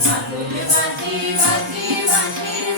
Sadhu Vadi Vadi Vadi